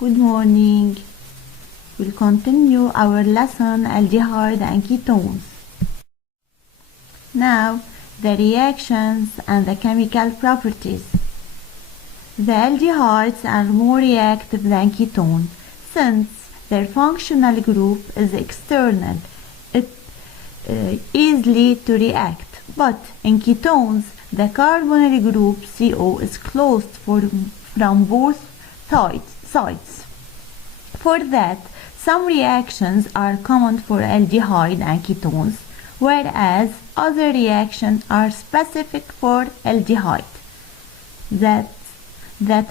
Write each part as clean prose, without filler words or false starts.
Good morning. We'll continue our lesson aldehyde and ketones. Now, the reactions and the chemical properties. The aldehydes are more reactive than ketone since their functional group is external. It easily to react, but in ketones, the carbonyl group CO is closed from both sides. For that, some reactions are common for aldehyde and ketones, whereas other reactions are specific for aldehyde that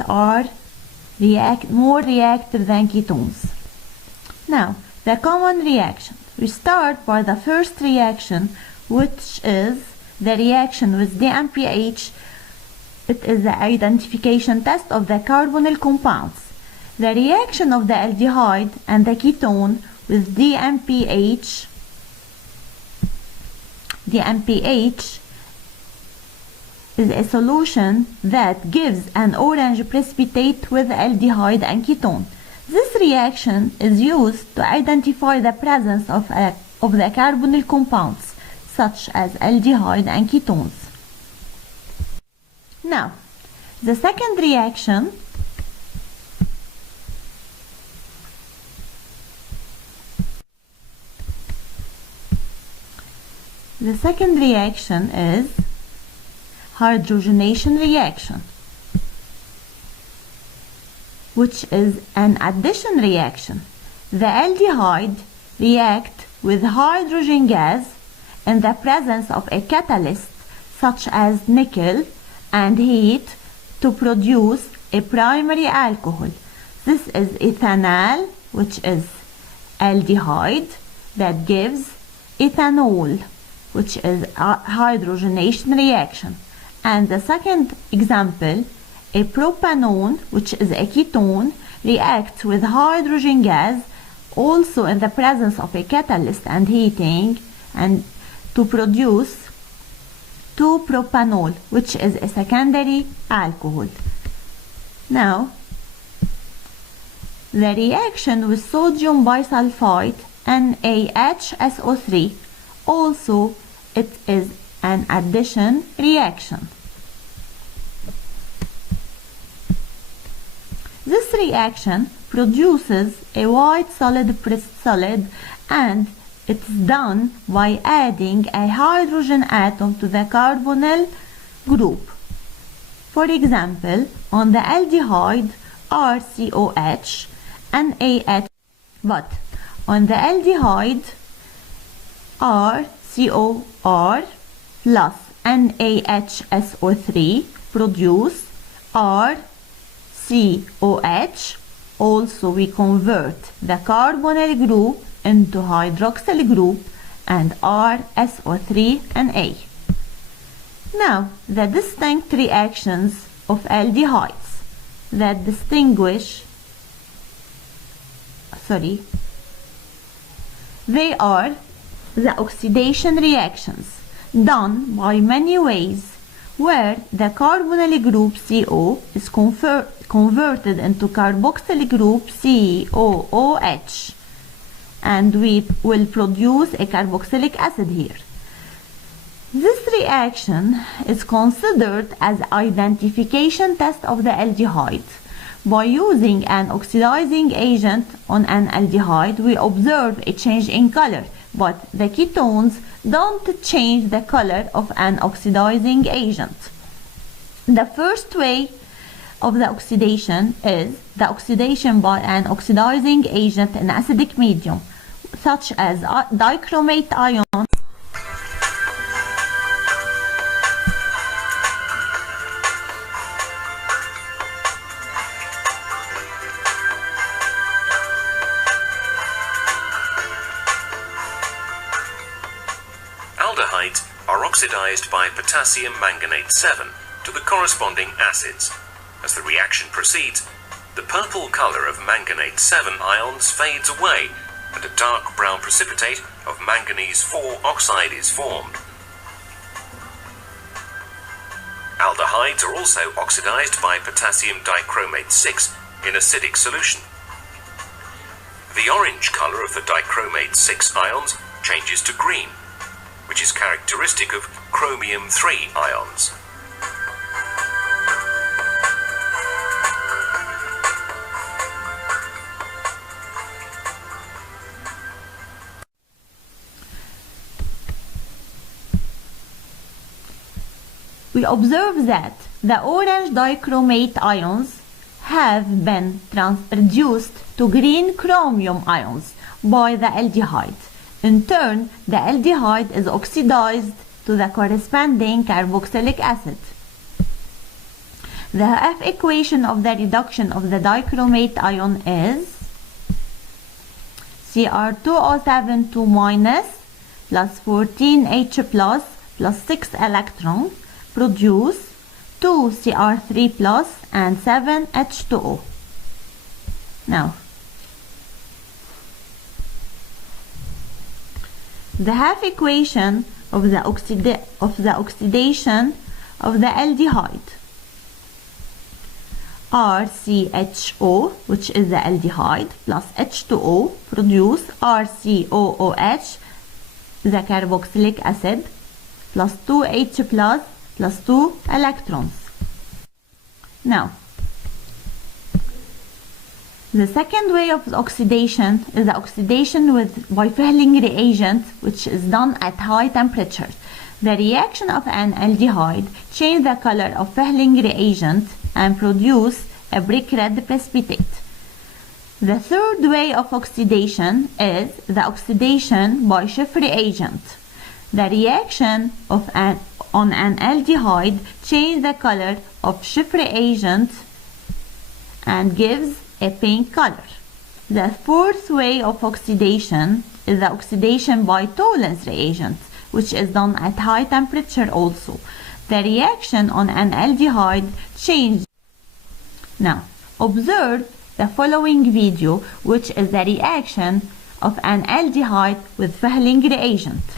are more reactive than ketones. Now, the common reaction. We start by the first reaction, which is the reaction with DMPH. It is the identification test of the carbonyl compounds. The reaction of the aldehyde and the ketone with DMPH is a solution that gives an orange precipitate with aldehyde and ketone. This reaction is used to identify the presence of the carbonyl compounds such as aldehyde and ketones. Now, the second reaction is hydrogenation reaction, which is an addition reaction. The aldehyde react with hydrogen gas in the presence of a catalyst such as nickel and heat to produce a primary alcohol. This is ethanol, which is aldehyde, that gives ethanol, which is a hydrogenation reaction. And the second example, a propanone, which is a ketone, reacts with hydrogen gas also in the presence of a catalyst and heating and to produce 2-propanol, which is a secondary alcohol. Now, the reaction with sodium bisulfite NaHSO3, also it is an addition reaction. This reaction produces a white solid pressed solid, and it's done by adding a hydrogen atom to the carbonyl group. For example, on the aldehyde RCOH, NaH, but on the aldehyde RCOR plus NaHSO3 produce RCOH. Also, we convert the carbonyl group into hydroxyl group and RSO3Na. Now, the distinct reactions of aldehydes that they are the oxidation reactions done by many ways, where the carbonyl group CO is converted into carboxyl group COOH, and we will produce a carboxylic acid here. This reaction is considered as identification test of the aldehyde. By using an oxidizing agent on an aldehyde, we observe a change in color, but the ketones don't change the color of an oxidizing agent. The first way of the oxidation is the oxidation by an oxidizing agent in acidic medium, such as dichromate ion. Aldehydes are oxidized by potassium manganate 7 to the corresponding acids. As the reaction proceeds, the purple color of manganate 7 ions fades away and a dark brown precipitate of manganese 4 oxide is formed. Aldehydes are also oxidized by potassium dichromate 6 in acidic solution. The orange color of the dichromate 6 ions changes to green, which is characteristic of chromium 3 ions. We observe that the orange dichromate ions have been reduced to green chromium ions by the aldehyde. In turn, the aldehyde is oxidized to the corresponding carboxylic acid. The F equation of the reduction of the dichromate ion is Cr2O7 2- plus 14H plus 6 electron produce 2 Cr3 plus and 7 H2O. Now, the half equation of the oxidation of the aldehyde, RCHO, which is the aldehyde, plus H2O produce RCOOH, the carboxylic acid, plus 2H plus 2 electrons. Now, the second way of oxidation is the oxidation by Fehling'reagent, which is done at high temperatures. The reaction of an aldehyde changes the color of Fehling'reagent and produce a brick red precipitate. The third way of oxidation is the oxidation by Gr12-reagent. The reaction on an aldehyde changes the color of Gr12-reagent and gives a pink color. The fourth way of oxidation is the oxidation by Fehling'reagent, which is done at high temperature also. The reaction on an aldehyde changes. Now, observe the following video, which is the reaction of an aldehyde with Fehling'reagent.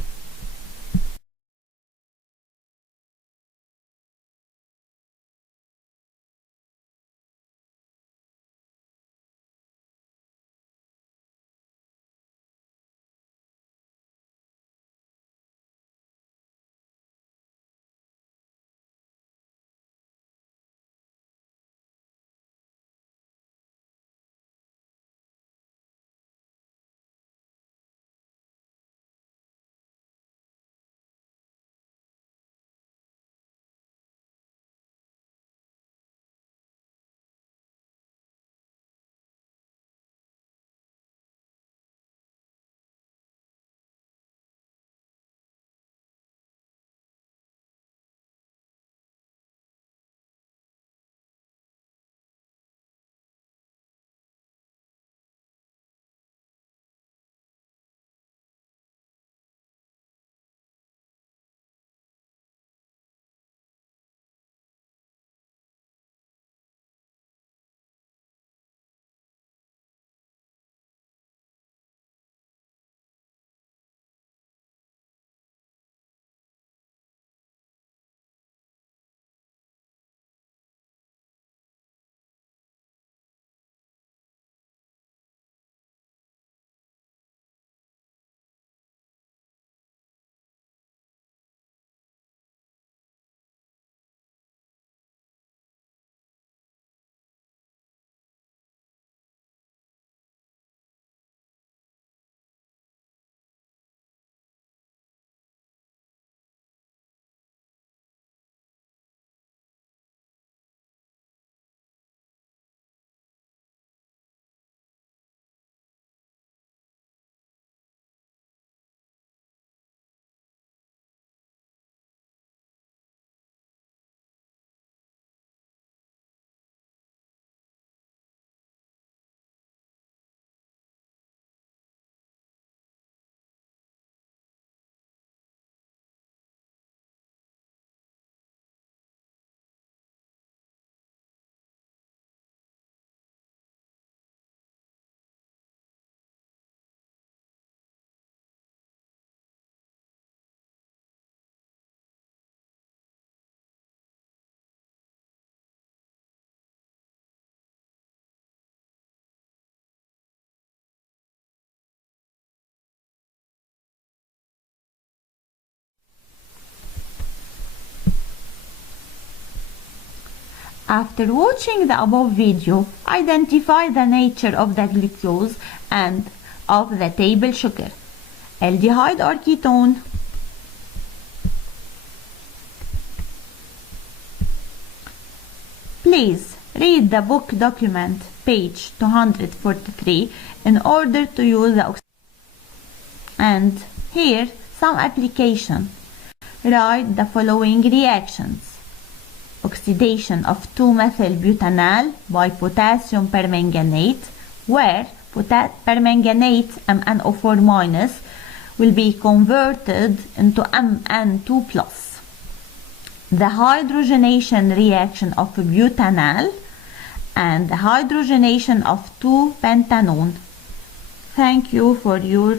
After watching the above video, identify the nature of the glucose and of the table sugar. Aldehyde or ketone? Please read the book document page 243 in order to use the and here some application. Write the following reactions. Oxidation of 2-methylbutanal by potassium permanganate, where permanganate MnO4- will be converted into Mn2+. The hydrogenation reaction of butanal and the hydrogenation of 2-pentanone. Thank you for your